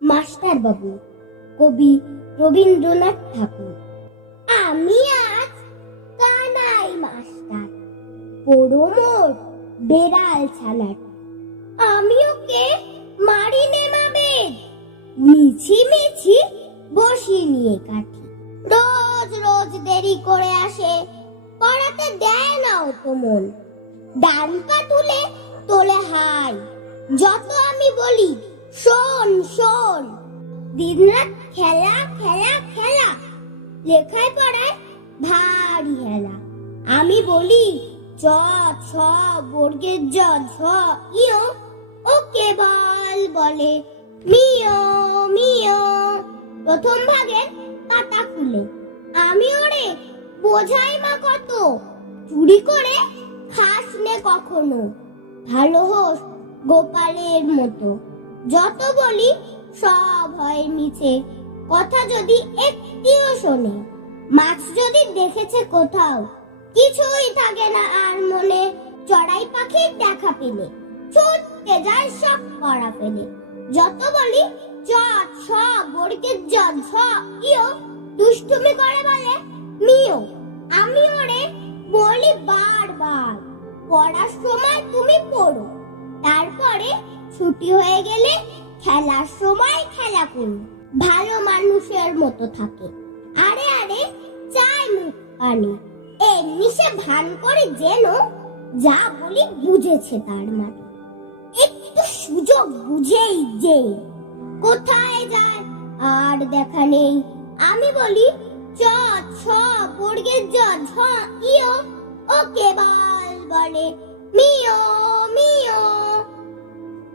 Master বাবু, কবি রবীন্দ্রনাথ ঠাকুর। আমি আজ কানাই মাস্টার, পড়ো মোর বেড়াল ছানার। আমি ওকে মারি নেমাবে, মিছি মিছি বসি নিয়ে কাঠি। রোজ রোজ দেরি করে আসে, পড়াতে দেয় না ও তো মন। ডান পা তুলে তোলে হাই, যত আমি বলি শোন শোন। দিনরাত খেলা খেলা খেলা, লেখায় পড়ায় ভারী হেলা। আমি বলি চ ছ বর্গের জ ঝ ইয়, ও কেবল বলে মিয় মিয়। প্রথম ভাগের পাতা খুলে আমি ওরে বোঝাই মা কত, চুরি করে খাস নে কখনো, ভালো হোস গোপালের মতো। যত বলি সব হয় মিছে, কথা যদি একটিও শোনে। মাছ যদি দেখেছে কোথাও, কিছুই থাকে না আর মনে। চড়াই পাখির দেখা পেলে ছুটতে যায় সব পড়া ফেলে। যত বলি চ ছ বর্গের জ ঝ ইয়, দুষ্টুমি করে বলে মিয়। আমি ওরে বলি বারবার, পড়ার সময় তুমি পড়ো, তারপরে ছুটি হয়ে গেলে খেলার সময় খেলা করো। ভালো মানুষের মতো থাকে, আরে আরে চাই মুখ পানি। এমনি সে ভান করে যেন যা বলি বুঝেছে তার মানে। একটু সুযোগ বুঝেই যে কোথায় যায় আর দেখা নেই। আমি বলি চ ছ বর্গের জ ঝ ইয়, ও কেবল বলে মিয় মিয়।